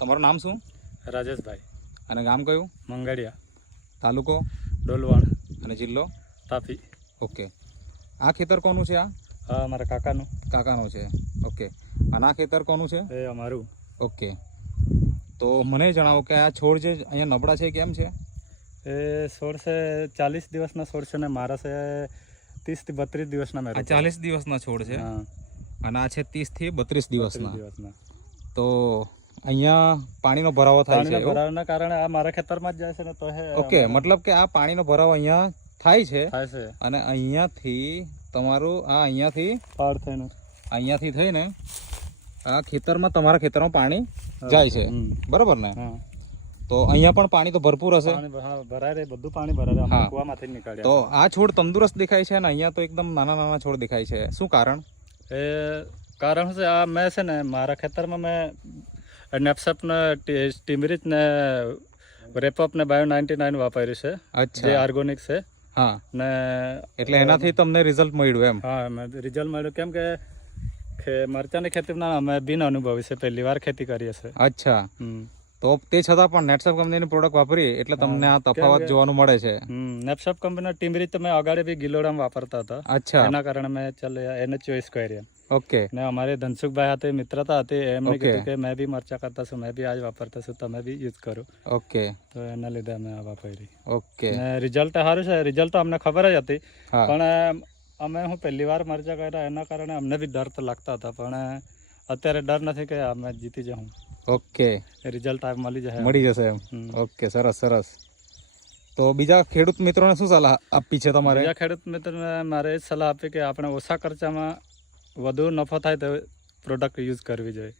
તમારું નામ શું? રાજેશભાઈ અને ગામ કયું? મંગળિયા, તાલુકો? ડોલવાણ, અને જિલ્લો? તાપી. ઓકે. આ ખેતર કોનું છે? આ હા, અમારા કાકાનું. કાકાનું છે. ઓકે. અને આ ખેતર કોનું છે? એ અમારું. ઓકે. તો મને જણાવો કે આ છોડ જે અહીંયા નબળા છે કેમ છે? એ છોડ છે 40 દિવસના છોડ છે ને મારા છે 30 થી 32 દિવસના. આ 40 દિવસના છોડ છે હા, અને આ છે 30 થી 32 દિવસના. દિવસના. તો અહીંયા પાણીનો ભરાવો થાય છે પાણીના એવું? ભરાવના કારણે આ મારા ખેતરમાં જ જાય છે ને તો હે. ઓકે, મતલબ કે આ પાણીનો ભરાવો અહીંયા થાય છે થાય છે અને અહીંયાથી તમારું આ અહીંયાથી થઈને આ ખેતરમાં તમારા ખેતરમાં પાણી જાય છે, બરાબર ને? હા, તો અહીંયા પણ પાણી તો ભરપૂર હશે. પાણી ભરાય રહે, બધું પાણી ભરાય રહે. અમારા કૂવામાંથી જ નીકળ્યા. તો આ છોડ તંદુરસ્ત દેખાય છે અને અહીંયા તો એકદમ નાના નાના છોડ દેખાય છે. શું કારણ? એ કારણ છે આ મેં છે ને મારા ખેતરમાં મેં નેપસપ ને ટીમરીચ ને રેપઅપ ને બાયો 99 વાપર્યું છે, અચ્છા, જે ઓર્ગેનિક છે. હા, ને એટલે એનાથી તમને રિઝલ્ટ મળ્યું એમ? હા, મેં રિઝલ્ટ મળ્યું કેમ કે મરચાની ખેતીમાં અમે બિન અનુભવી છે, પહેલી વાર ખેતી કરીએ છીએ. અચ્છા. તો તે છતાં પણ નેટસપ કંપનીની પ્રોડક્ટ વાપરી એટલે તમને આ તફાવત જોવાનું મળે છે. નેપસપ કંપનીના ટીમરીચ તો મેં અગાડી બી ગિલોડામાં વાપરતા હતા. અચ્છા, એના કારણે મેં એને ચોઈસ કરી. ઓકે. ને અમારે ધનસુખભાઈ સાથે મિત્રતા હતી, એમને કીધું કે મેં બી મરચા કરતા છું, મેં બી આજ વાપરતા છું, તમે બી યુઝ કરો. ઓકે. તો એના લીધે અમે આ વાપરી. ઓકે. ને રિઝલ્ટ સારું છે. રિઝલ્ટ તો અમને ખબર જ હતી, હા, પણ અમે હું પહેલી વાર મરચા કર્યા એના કારણે અમને બી ડર તો લાગતા હતા, પણ અત્યારે ડર નથી કે અમે જીતી જાઉં. ઓકે, રિઝલ્ટ મળી જશે એમ. ઓકે, સરસ સરસ. તો બીજા ખેડૂત મિત્રોને શું સલાહ આપી છે તમારે? બીજા ખેડૂત મિત્રોને મારે એ સલાહ આપી કે આપણે ઓછા ખર્ચામાં વધુ નફો થાય તો પ્રોડક્ટ યુઝ કરવી જોઈએ.